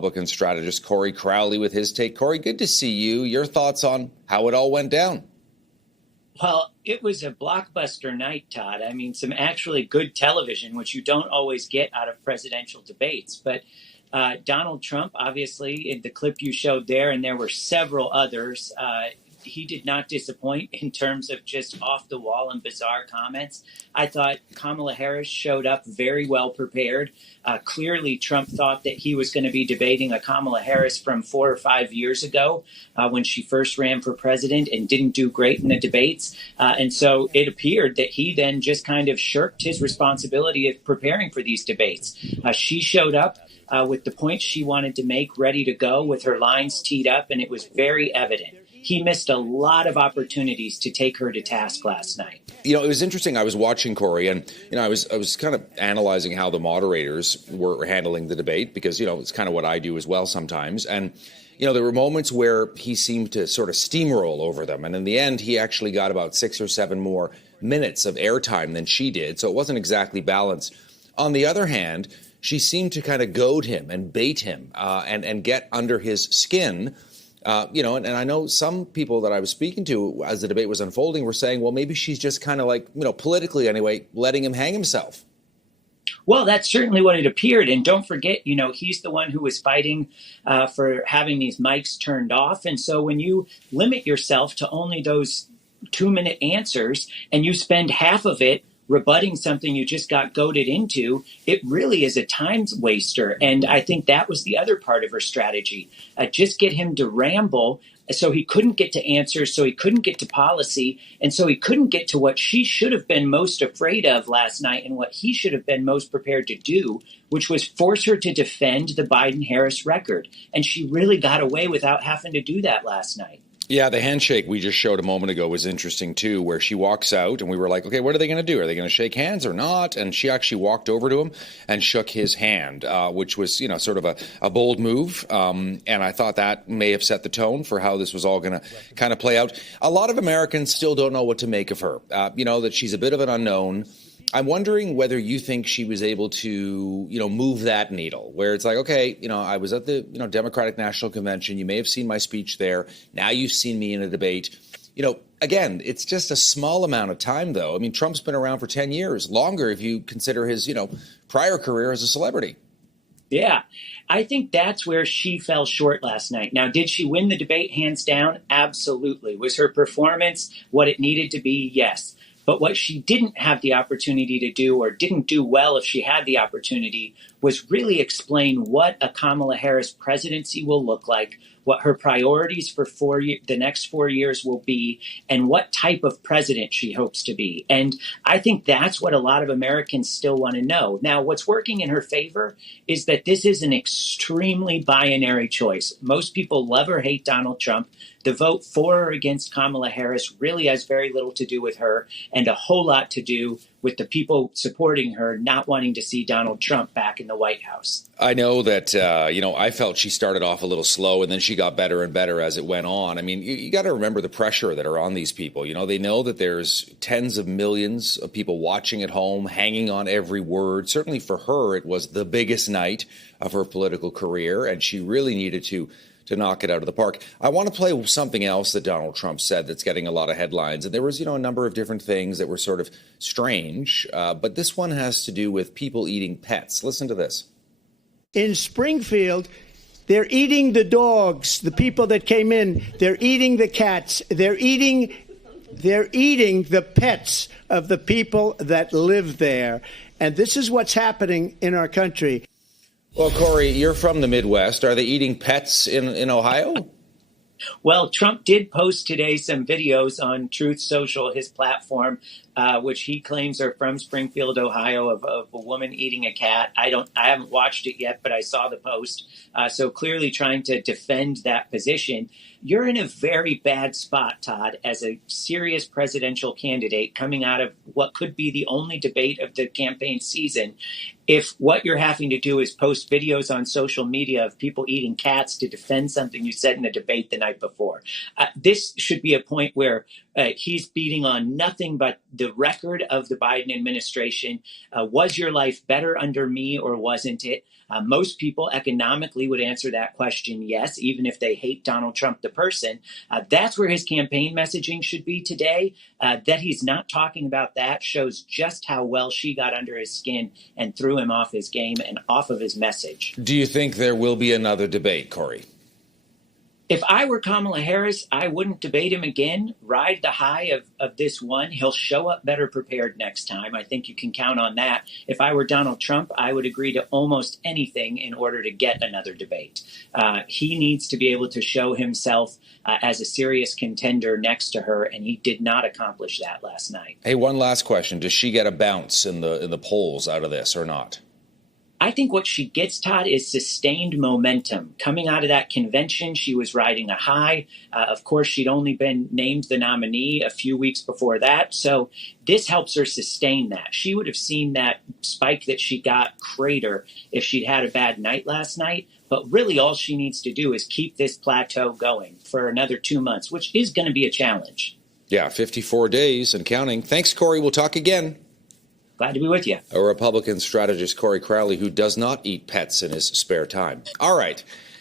Republican strategist Cory Crowley with his take. Cory, good to see you. Your thoughts on how it all went down? Well, it was a blockbuster night, Todd. I mean, some actually good television, which you don't always get out of presidential debates. But Donald Trump, obviously, in the clip you showed there, and there were several others, he did not disappoint in terms of just off the wall and bizarre comments. I thought Kamala Harris showed up very well prepared. Clearly, Trump thought that he was going to be debating a Kamala Harris from 4 or 5 years ago when she first ran for president and didn't do great in the debates. And so it appeared that he then just kind of shirked his responsibility of preparing for these debates. She showed up with the points she wanted to make ready to go with her lines teed up, and it was very evident. He missed a lot of opportunities to take her to task last night. You know, it was interesting. I was watching, Cory, and, I was kind of analyzing how the moderators were handling the debate because, it's kind of what I do as well sometimes. And, there were moments where he seemed to sort of steamroll over them. And in the end, he actually got about 6 or 7 more minutes of airtime than she did. So it wasn't exactly balanced. On the other hand, she seemed to kind of goad him and bait him and get under his skin. And I know some people that I was speaking to as the debate was unfolding were saying, well, maybe she's just kind of like, politically anyway, letting him hang himself. Well, that's certainly what it appeared. And don't forget, he's the one who was fighting for having these mics turned off. And so when you limit yourself to only those 2-minute answers and you spend half of it rebutting something you just got goaded into, it really is a time waster. And I think that was the other part of her strategy. Just get him to ramble so he couldn't get to answers, so he couldn't get to policy, and so he couldn't get to what she should have been most afraid of last night and what he should have been most prepared to do, which was force her to defend the Biden-Harris record. And she really got away without having to do that last night. Yeah, the handshake we just showed a moment ago was interesting, too, where she walks out and we were like, OK, what are they going to do? Are they going to shake hands or not? And she actually walked over to him and shook his hand, which was, sort of a bold move. And I thought that may have set the tone for how this was all going to kind of play out. A lot of Americans still don't know what to make of her, that she's a bit of an unknown. I'm wondering whether you think she was able to, move that needle where it's like, OK, I was at the, Democratic National Convention. You may have seen my speech there. Now you've seen me in a debate. Again, it's just a small amount of time, though. I mean, Trump's been around for 10 years, longer if you consider his, prior career as a celebrity. Yeah, I think that's where she fell short last night. Now, did she win the debate hands down? Absolutely. Was her performance what it needed to be? Yes. But what she didn't have the opportunity to do, or didn't do well if she had the opportunity, was really explain what a Kamala Harris presidency will look like, what her priorities for the next 4 years will be, and what type of president she hopes to be. And I think that's what a lot of Americans still want to know. Now, what's working in her favor is that this is an extremely binary choice. Most people love or hate Donald Trump. The vote for or against Kamala Harris really has very little to do with her and a whole lot to do with the people supporting her not wanting to see Donald Trump back in the White House. I know that, I felt she started off a little slow and then she got better and better as it went on. I mean, you got to remember the pressure that are on these people. They know that there's tens of millions of people watching at home, hanging on every word. Certainly for her, it was the biggest night of her political career, and she really needed to knock it out of the park. I want to play something else that Donald Trump said that's getting a lot of headlines. And there was, a number of different things that were sort of strange. But this one has to do with people eating pets. Listen to this. In Springfield, they're eating the dogs, the people that came in. They're eating the cats. They're eating the pets of the people that live there. And this is what's happening in our country. Well, Cory, you're from the Midwest. Are they eating pets in Ohio? Well, Trump did post today some videos on Truth Social, his platform, which he claims are from Springfield, Ohio, of a woman eating a cat. I haven't watched it yet, but I saw the post. So clearly trying to defend that position. You're in a very bad spot, Todd, as a serious presidential candidate coming out of what could be the only debate of the campaign season. If what you're having to do is post videos on social media of people eating cats to defend something you said in a debate the night before, this should be a point where he's beating on nothing but the the record of the Biden administration. Was your life better under me or wasn't it? Most people economically would answer that question yes, even if they hate Donald Trump, the person. That's where his campaign messaging should be today. That he's not talking about that shows just how well she got under his skin and threw him off his game and off of his message. Do you think there will be another debate, Cory? If I were Kamala Harris, I wouldn't debate him again. Ride the high of this one. He'll show up better prepared next time. I think you can count on that. If I were Donald Trump, I would agree to almost anything in order to get another debate. He needs to be able to show himself as a serious contender next to her, and he did not accomplish that last night. Hey, one last question. Does she get a bounce in the polls out of this or not? I think what she gets, Todd, is sustained momentum. Coming out of that convention, she was riding a high. Of course, she'd only been named the nominee a few weeks before that. So this helps her sustain that. She would have seen that spike that she got crater if she'd had a bad night last night. But really, all she needs to do is keep this plateau going for another 2 months, which is going to be a challenge. Yeah, 54 days and counting. Thanks, Cory. We'll talk again. Glad to be with you. A Republican strategist, Cory Crowley, who does not eat pets in his spare time. All right.